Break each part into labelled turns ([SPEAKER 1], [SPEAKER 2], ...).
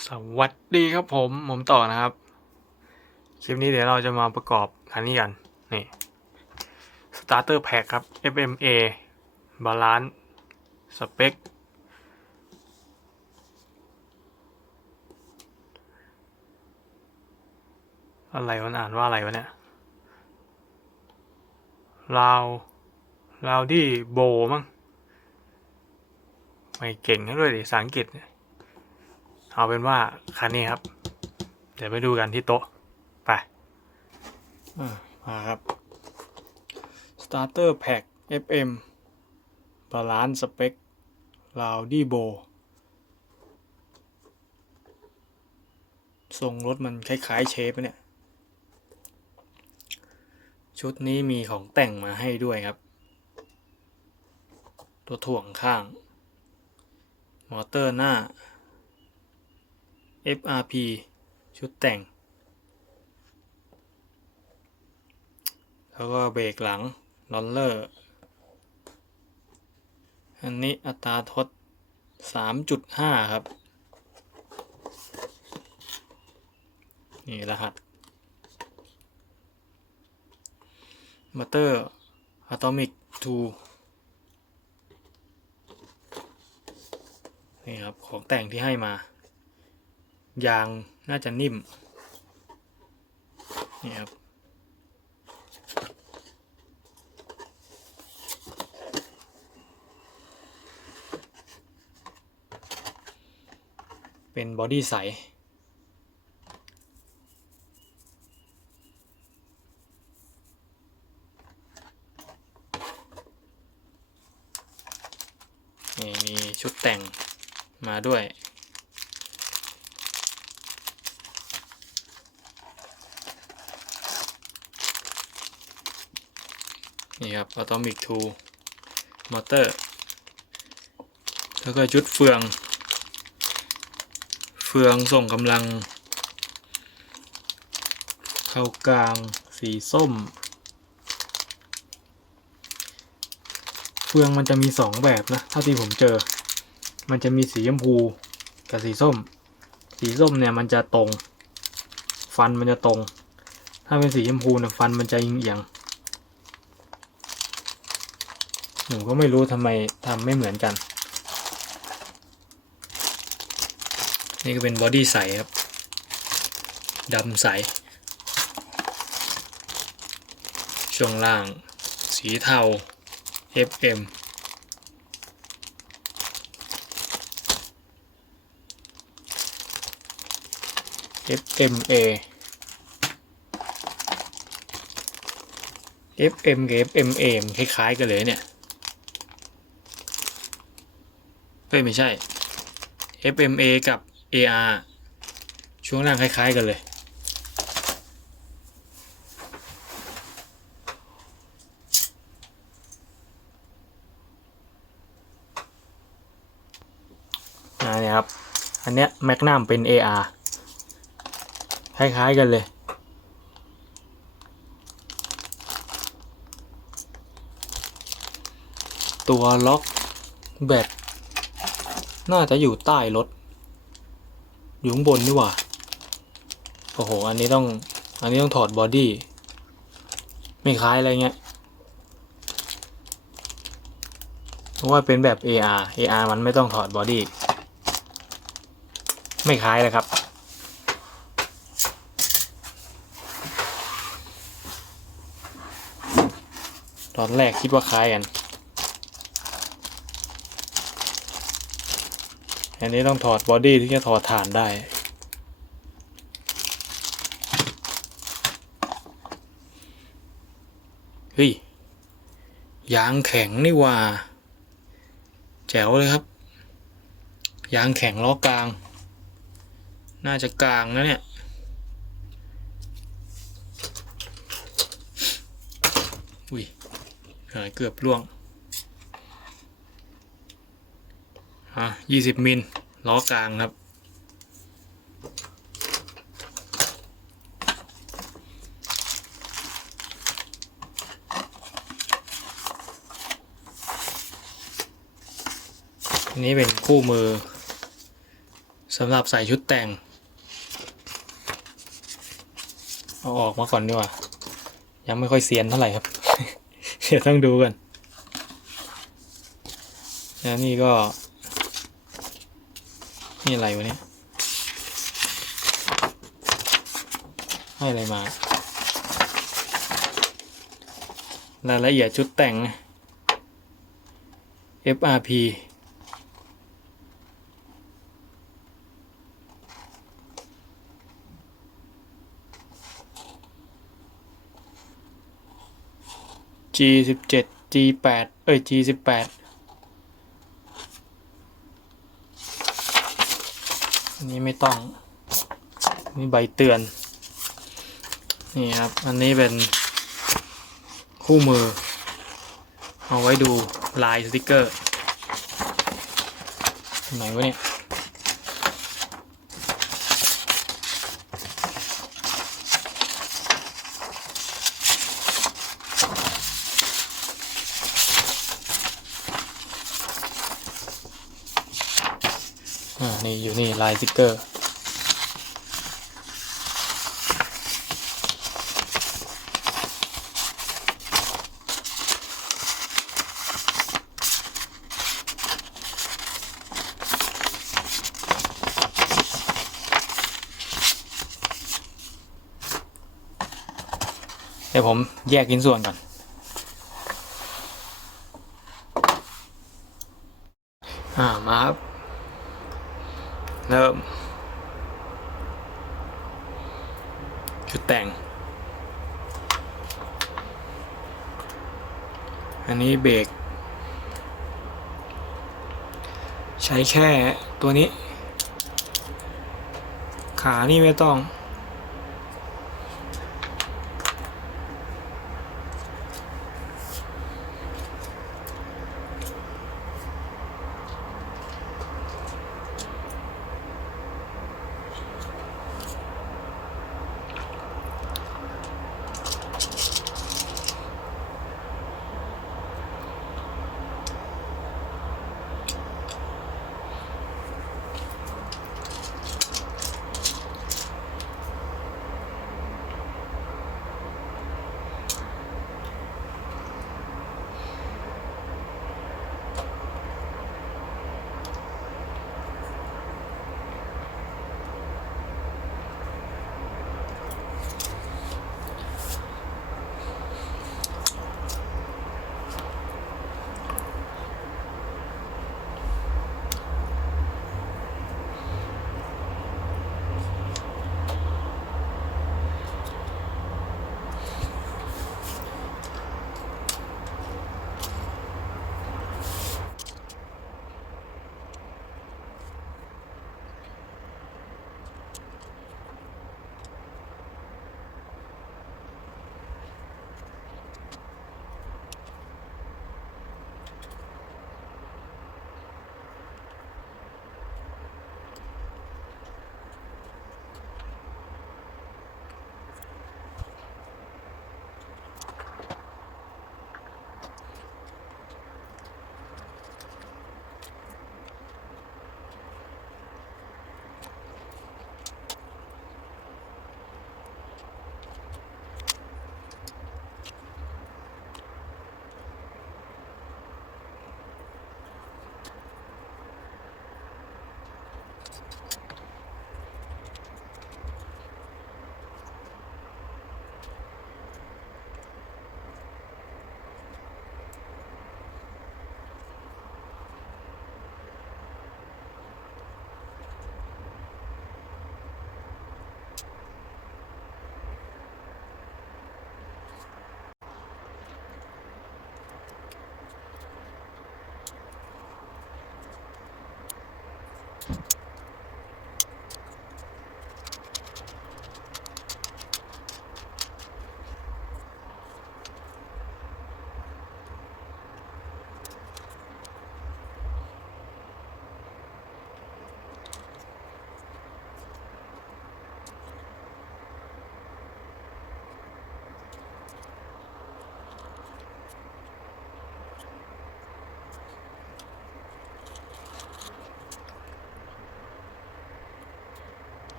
[SPEAKER 1] สวัสดีครับผม ผมต่อนะครับ คลิปนี้เดี๋ยวเราจะมาประกอบคันนี้กัน นี่ starter pack ครับ FMA balance spec อะไรมันอ่านว่าอะไรวะเนี่ยลาวลาวดี้โบมั้งไม่เก่งนะด้วยดิภาษาอังกฤษเนี่ย เอาเป็นว่าคันนี้ครับ เดี๋ยวไปดูกันที่โต๊ะ ไปมาครับ starter pack FM balance spec Rowdy Bow ทรงรถมันคล้ายๆเชฟเนี่ย ชุดนี้มีของแต่งมาให้ด้วยครับ ตัวถ่วงข้าง มอเตอร์หน้า FRP ชุดแต่ง แล้วก็เบรกหลังลอนเลอร์ อันนี้อัตราทด 3.5 ครับ นี่ รหัสมอเตอร์อะตอมิก2นี่ครับ ของแต่งที่ให้มา ยางน่าจะนิ่มนี่ครับเป็นบอดี้ใส นี่มีชุดแต่งมาด้วย นี่ครับ Atomic 2 Motor แล้วก็ชุดเฟือง เฟืองส่งกำลัง เข้ากลางสีส้ม เฟืองมันจะมีสองแบบนะเท่าที่ผมเจอ มันจะมีสีชมพูกับสีส้ม สีส้มเนี่ยมันจะตรง ฟันมันจะตรง ถ้าเป็นสีชมพูเนี่ยฟันมันจะเอียงๆ ผมก็ไม่รู้ทำไมทำไม่เหมือนกัน นี่ก็เป็นบอดี้ใสครับดำใส ช่วงล่าง สีเทา FM เ FMA FM กับ FMA มันคล้ายๆกันเลยเนี่ย เฮ้ยไม่ใช่ FMA กับ AR ช่วงล่างคล้าย ๆ กันเลย นี่ครับ อันเนี้ยแมกนัมเป็น AR คล้าย ๆ กันเลยตัวล็อกแบต น่าจะอยู่ใต้รถ อยู่ข้างบนนี่หว่า โอ้โห อันนี้ต้อง อันนี้ต้องถอดบอดี้ ไม่คล้ายอะไรเงี้ยเพราะว่าเป็นแบบ AR AR มันไม่ต้องถอดบอดี้ ไม่คล้ายเลยครับ ตอนแรกคิดว่าคล้ายกัน อันนี้ต้องถอดบอดี้ที่จะถอดฐานได้ เฮ้ย ยางแข็งนี่ว่า แจ๋วเลยครับ ยางแข็งล้อกลาง น่าจะกลางนะเนี่ยอุ้ยหายเกือบล่วง อะยี่สิบมิลล้อกลางครับอันนี้เป็นคู่มือสำหรับใส่ชุดแต่ง เอาออกมาก่อนดีกว่า ยังไม่ค่อยเซียนเท่าไหร่ครับ เดี๋ยวต้องดูกัน แล้วนี่ก็ นี่อะไรวะเนี่ยให้อะไรมา รายละเอียดชุดแต่ง FRP จีสิบเจ็ดจีแปดเอ้ยจีสิบแปด นี้ไม่ต้อง นี่ใบเตือน นี่ครับ อันนี้เป็นคู่มือ เอาไว้ดูลายสติกเกอร์ไหนวะเนี่ย นี่อยู่นี่ลายสติกเกอร์ เดี๋ยวผมแยกชิ้นส่วนก่อนอ่ามาครับ เริ่ม ชุดแต่ง อันนี้เบรก ใช้แค่ตัวนี้ ขานี่ไม่ต้อง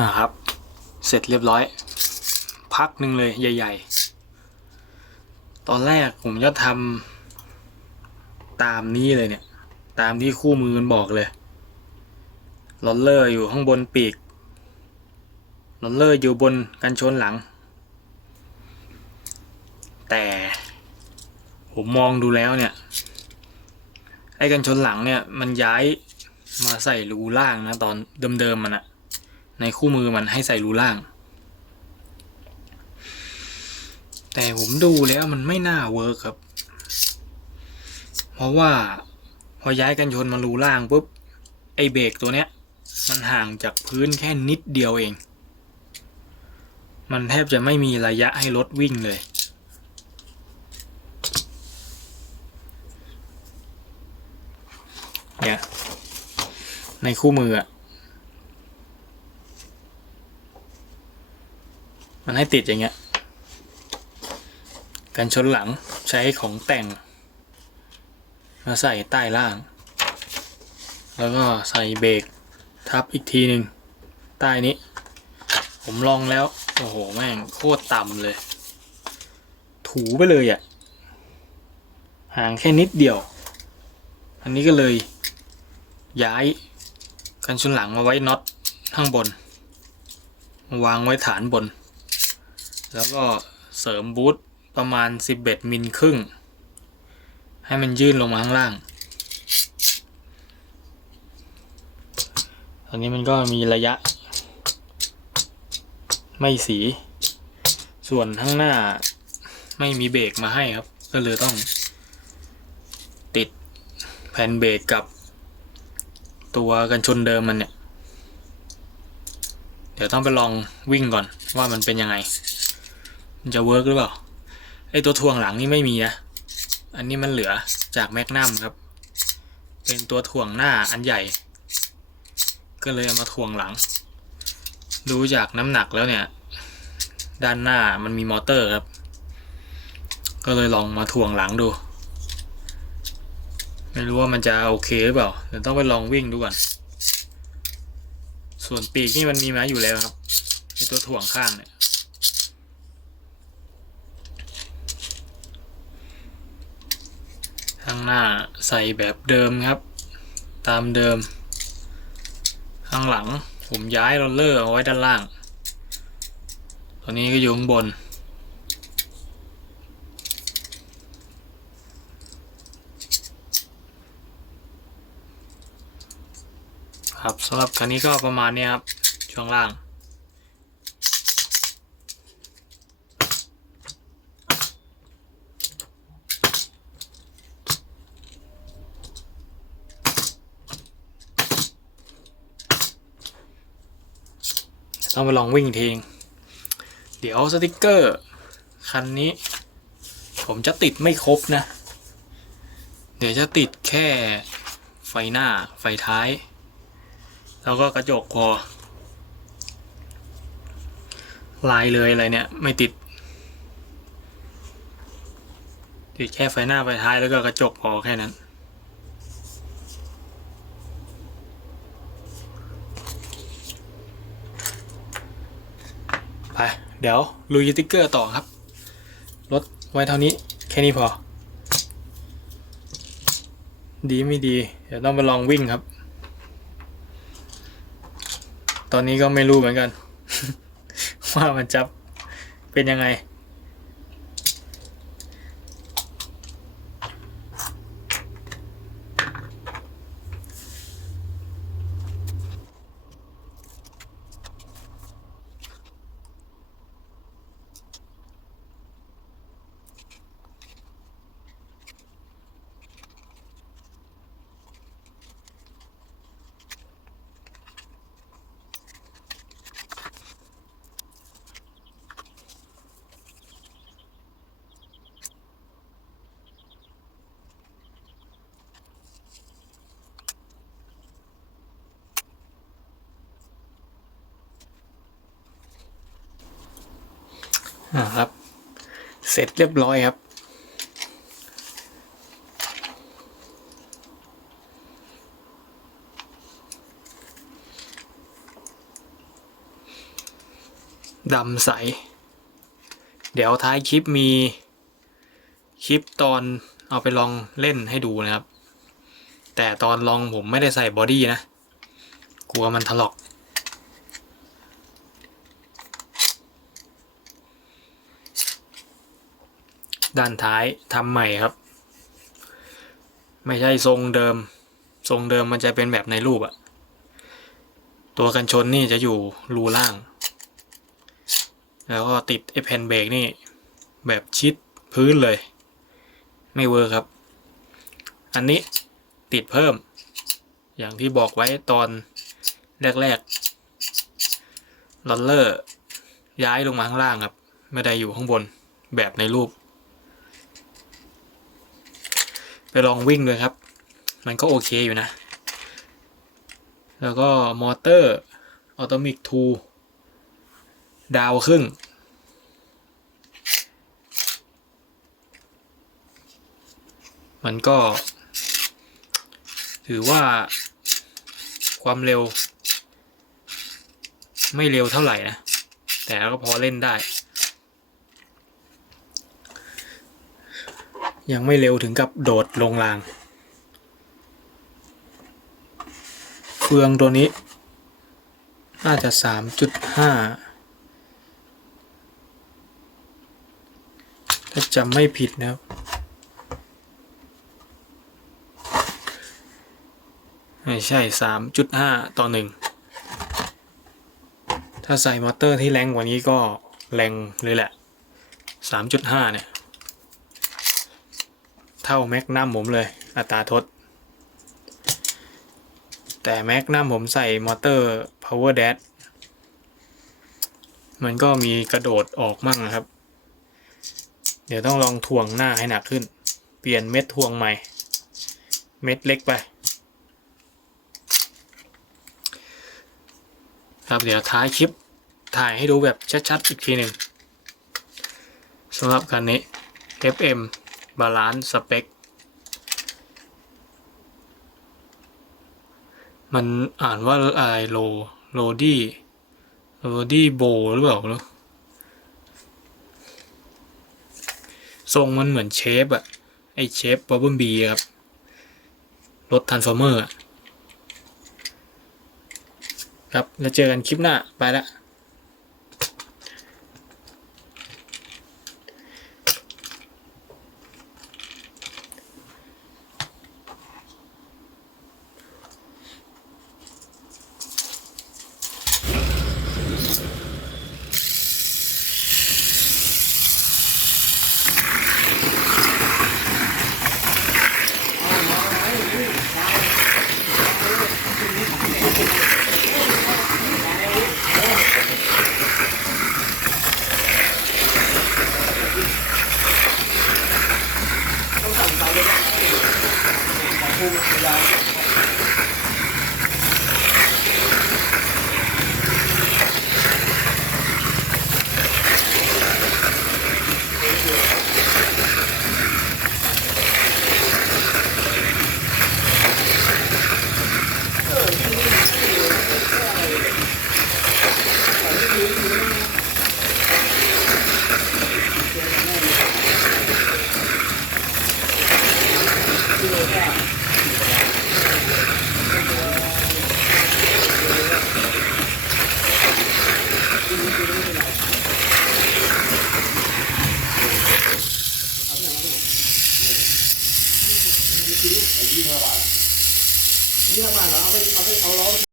[SPEAKER 1] อ่าครับ เสร็จเรียบร้อย พักหนึ่งเลยใหญ่ ๆ ตอนแรกผมจะทำตามนี้เลยเนี่ย ตามที่คู่มือมันบอกเลยลอลเลอร์อยู่ข้างบนปีกลอลเลอร์อยู่บนกันชนหลัง แต่ผมมองดูแล้วเนี่ย ไอ้กันชนหลังเนี่ยมันย้ายมาใส่รูล่างนะตอนเดิมๆมันอะ ในคู่มือมันให้ใส่รูล่าง แต่ผมดูแล้วมันไม่น่าเวิร์กครับ เพราะว่าพอย้ายกันชนมารูล่างปุ๊บไอเบรกตัวเนี้ย มันห่างจากพื้นแค่นิดเดียวเอง มันแทบจะไม่มีระยะให้รถวิ่งเลยเนี่ยในคู่มืออะ มันให้ติดอย่างเงี้ย กันชนหลังใช้ของแต่ง มาใส่ใต้ล่าง แล้วก็ใส่เบรกทับอีกทีหนึ่งใต้นี้ ผมลองแล้ว โอ้โห แม่งโคตรต่ำเลย ถูไปเลยอะ่ะห่างแค่นิดเดียว อันนี้ก็เลยย้ายกันชนหลังมาไว้น็อตข้างบน วางไว้ฐานบน แล้วก็เสริมบูทประมาณ 11มิลครึ่ง ให้มันยื่นลงมาข้างล่างตอนนี้มันก็มีระยะ ไม่สี ส่วนข้างหน้าไม่มีเบรกมาให้ครับ ก็เลยต้อง ติดแผ่นเบรกกับ ตัวกันชนเดิมมันเนี่ย เดี๋ยวต้องไปลองวิ่งก่อนว่ามันเป็นยังไง มันจะเวิร์กหรือเปล่า ไอตัวถ่วงหลังนี่ไม่มีนะ อันนี้มันเหลือจากแมกนัมครับ เป็นตัวถ่วงหน้าอันใหญ่ ก็เลยเอามาถ่วงหลัง ดูจากน้ำหนักแล้วเนี่ย ด้านหน้ามันมีมอเตอร์ครับ ก็เลยลองมาถ่วงหลังดู ไม่รู้ว่ามันจะโอเคหรือเปล่า เดี๋ยวต้องไปลองวิ่งดูก่อน ส่วนปีกนี่มันมีมาอยู่แล้วครับไอตัวถ่วงข้างเนี่ย ข้าง หน้าใส่แบบเดิมครับ ตามเดิม ข้างหลังผมย้ายโรลเลอร์เอาไว้ด้านล่าง ตัวนี้ก็อยู่ข้างบน ครับสำหรับคันนี้ก็ประมาณนี้ครับ ช่วงล่าง ต้องไปลองวิ่งอีกทีงเดี๋ยวสติกเกอร์ คันนี้ ผมจะติดไม่ครบนะ เดี๋ยวจะติดแค่ไฟหน้าไฟท้าย แล้วก็กระจกพอ ลายเลยอะไรเนี่ย ไม่ติด ติดแค่ไฟหน้าไฟท้ายแล้วก็กระจกพอแค่นั้น ไป เดี๋ยวลุยติ๊กเกอร์ต่อครับลดไว้เท่านี้แค่นี้พอ ดีไม่ดี เดี๋ยวต้องไปลองวิ่งครับ ตอนนี้ก็ไม่รู้เหมือนกัน ว่ามันจะเป็นยังไง อ่าครับ เสร็จเรียบร้อยครับ ดำใส เดี๋ยวท้ายคลิปมีคลิปตอนเอาไปลองเล่นให้ดูนะครับ แต่ตอนลองผมไม่ได้ใส่บอดี้นะ กลัวมันถลอก ด้านท้ายทำใหม่ครับ ไม่ใช่ทรงเดิม ทรงเดิมมันจะเป็นแบบในรูปอะตัวกันชนนี่จะอยู่รูล่าง แล้วก็ติดไอแผ่นเบรกนี่ แบบชิดพื้นเลย ไม่เวิร์คครับ อันนี้ติดเพิ่ม อย่างที่บอกไว้ตอนแรกๆลอนเลอร์ย้ายลงมาข้างล่างครับ ไม่ได้อยู่ข้างบนแบบในรูป ไปลองวิ่งเลยครับ มันก็โอเคอยู่นะ แล้วก็มอเตอร์ออโตมิกทูดาวครึ่ง มันก็ ถือว่าความเร็ว ไม่เร็วเท่าไหร่นะ แต่ก็พอเล่นได้ ยังไม่เร็วถึงกับโดดลงราง เฟืองตัวนี้ น่าจะสามจุดห้าถ้าจำไม่ผิดนะครับไม่ใช่สามจุดห้าต่อหนึ่งถ้าใส่มอเตอร์ที่แรงกว่านี้ก็แรงเลยแหละสามจุดห้าเนี่ย ท่าแม็กนัมผมเลย อัตราทด แต่แม็กนัมผมใส่มอเตอร์ power dash มันก็มีกระโดดออกมั่งนะครับ เดี๋ยวต้องลองถ่วงหน้าให้หนักขึ้น เปลี่ยนเม็ดถ่วงใหม่ เม็ดเล็กไป ครับเดี๋ยวท้ายคลิปถ่ายให้ดูแบบชัดๆอีกทีหนึ่งสำหรับคันนี้ FM Balance Spec มันอ่านว่าอะไรโลโลดี้โลดี้โบหรือเปล่าเนอะทรงมันเหมือนเชฟอะไอเชฟบับเบิลบีครับ รถทันฟอร์เมอร์ครับ แล้วเจอกันคลิปหน้า ไปละ
[SPEAKER 2] ยี่สิบห้าบาทยี่สิบห้าบาทเหรอเอาไปเอาไปเอาล้อ